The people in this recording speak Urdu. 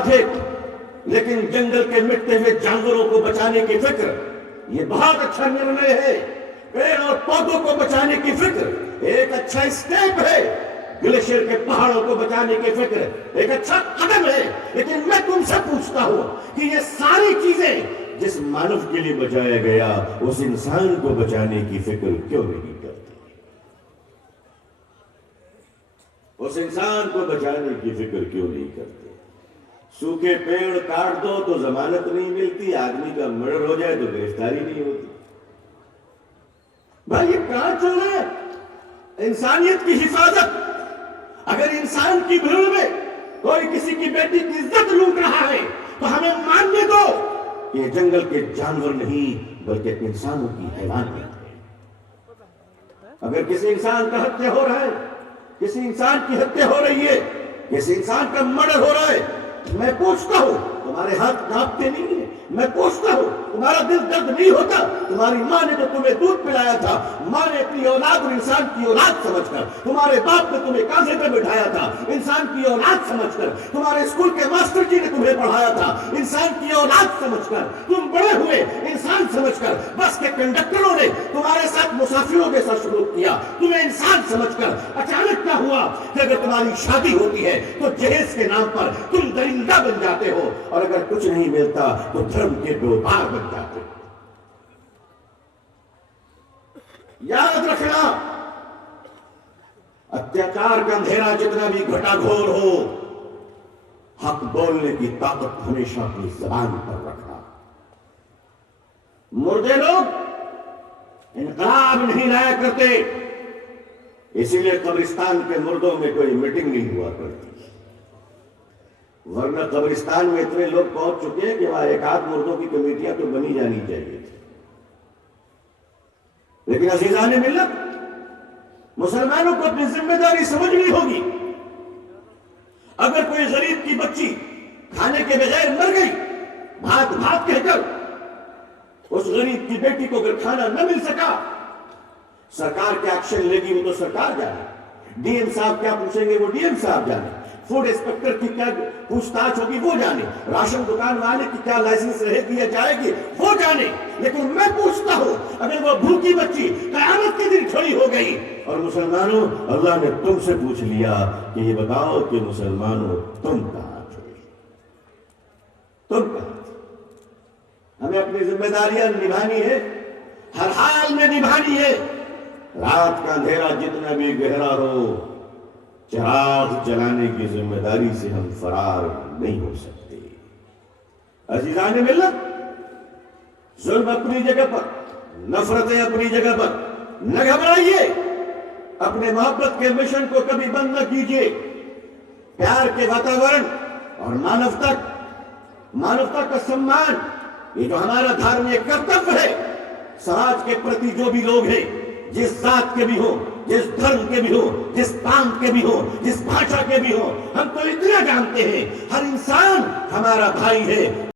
بات ہے، لیکن جنگل کے مٹتے ہوئے جانوروں کو بچانے کی فکر یہ بہت اچھا نرنے ہے. پیڑ اور پودوں کو بچانے کی فکر ایک اچھا اسٹیپ ہے. گلیشیر کے پہاڑوں کو بچانے کی فکر ایک اچھا قدم ہے. لیکن میں تم سے پوچھتا ہوں کہ یہ ساری چیزیں جس مانو کے لیے بچایا گیا اس انسان کو بچانے کی فکر کیوں نہیں کرتے؟ اس انسان کو بچانے کی فکر کیوں نہیں کرتے؟ سوکھے پیڑ کاٹ دو تو ضمانت نہیں ملتی، آدمی کا مرڈر ہو جائے تو گرفتاری نہیں ہوتی. بھائی یہ کہاں چل رہا ہے انسانیت کی حفاظت؟ اگر انسان کی بھیڑ میں کوئی کسی کی بیٹی کی عزت لوٹ رہا ہے تو ہمیں ماننے دو کہ یہ جنگل کے جانور نہیں بلکہ انسانوں کی حیوانیت ہے. اگر کسی انسان کا ہتیا ہو رہا ہے، کسی انسان کی ہتیا ہو رہی ہے، کسی انسان کا مرڈر ہو رہا ہے، میں پوچھتا ہوں تمہارے ہاتھ کانپتے نہیں ہیں؟ میں پوچھتا ہوں تمہارا دل درد نہیں ہوتا؟ تمہاری ماں نے جو تمہیں دودھ پلایا تھا، ماں نے اپنی اولاد اور انسان کی اولاد سمجھ کر، تمہارے باپ نے تمہیں کاندھے پہ بٹھایا تھا انسان کی اولاد سمجھ کر، تمہارے اسکول کے ماسٹر جی نے تمہیں پڑھایا تھا انسان کی اولاد سمجھ کر، تم بڑے ہوئے انسان سمجھ کر، بس کے کنڈکٹروں نے تمہارے ساتھ مسافروں کے ساتھ سلوک کیا تمہیں انسان سمجھ کر. اچانک کیا ہوا کہ اگر تمہاری شادی ہوتی ہے تو جہیز کے نام پر تم درندہ بن جاتے ہو، اور اگر کچھ نہیں ملتا تو دھرم کے بیوپار بن جاتے ہو. یاد رکھنا، اتیاچار کا اندھیرا جتنا بھی گھٹا گھور ہو، حق بولنے کی طاقت ہمیشہ اپنی زبان پر رکھنا. مردے لوگ انقلاب نہیں لایا کرتے، اسی لیے قبرستان کے مردوں میں کوئی میٹنگ نہیں ہوا کرتی، ورنہ قبرستان میں اتنے لوگ پہنچ چکے ہیں کہ وہاں ایک آدھ مردوں کی کمیٹیاں تو بنی جانی چاہیے تھی. لیکن عزیزان ملت، مسلمانوں کو اپنی ذمہ داری سمجھنی ہوگی. اگر کوئی غریب کی بچی کھانے کے بغیر مر گئی بھات بھات کہہ کر، اس غریب کی بیٹی کو اگر کھانا نہ مل سکا، سرکار کیا ایکشن لے گی وہ تو سرکار جانے، ڈی ایم صاحب کیا پوچھیں گے وہ ڈی ایم صاحب جانے، فوڈ انسپیکٹر کی کیا پوچھ تاچھ ہوگی وہ جانے، راشن دکان والے کی کیا لائسنس رہے دیا جائے گی وہ جانے. لیکن میں پوچھتا ہوں اگر وہ بھوکی بچی قیامت کے دن کھڑی ہو گئی، اور مسلمانوں اللہ نے تم سے پوچھ لیا کہ یہ بتاؤ کہ مسلمانوں تم کہاں تھے؟ تم کہاں تھے؟ ہمیں اپنی ذمہ داریاں نبھانی ہے، ہر حال میں نبھانی ہے. رات کا اندھیرا جتنا بھی گہرا ہو، چراغ جلانے کی ذمہ داری سے ہم فرار نہیں ہو سکتے. عزیزان ملت، ظلم اپنی جگہ پر، نفرتیں اپنی جگہ پر، نہ گھبرائیے، اپنے محبت کے مشن کو کبھی بند نہ کیجیے. پیار کے واتاورن اور مانوتا کا سمان، یہ جو ہمارا دھارمک کرتویہ ہے، سماج کے پرتی جو بھی لوگ ہیں، جس ذات کے بھی ہوں، جس دھرم کے بھی ہوں، جس قوم کے بھی ہوں، جس بھاشا کے بھی ہوں، ہم تو اتنا جانتے ہیں ہر انسان ہمارا بھائی ہے.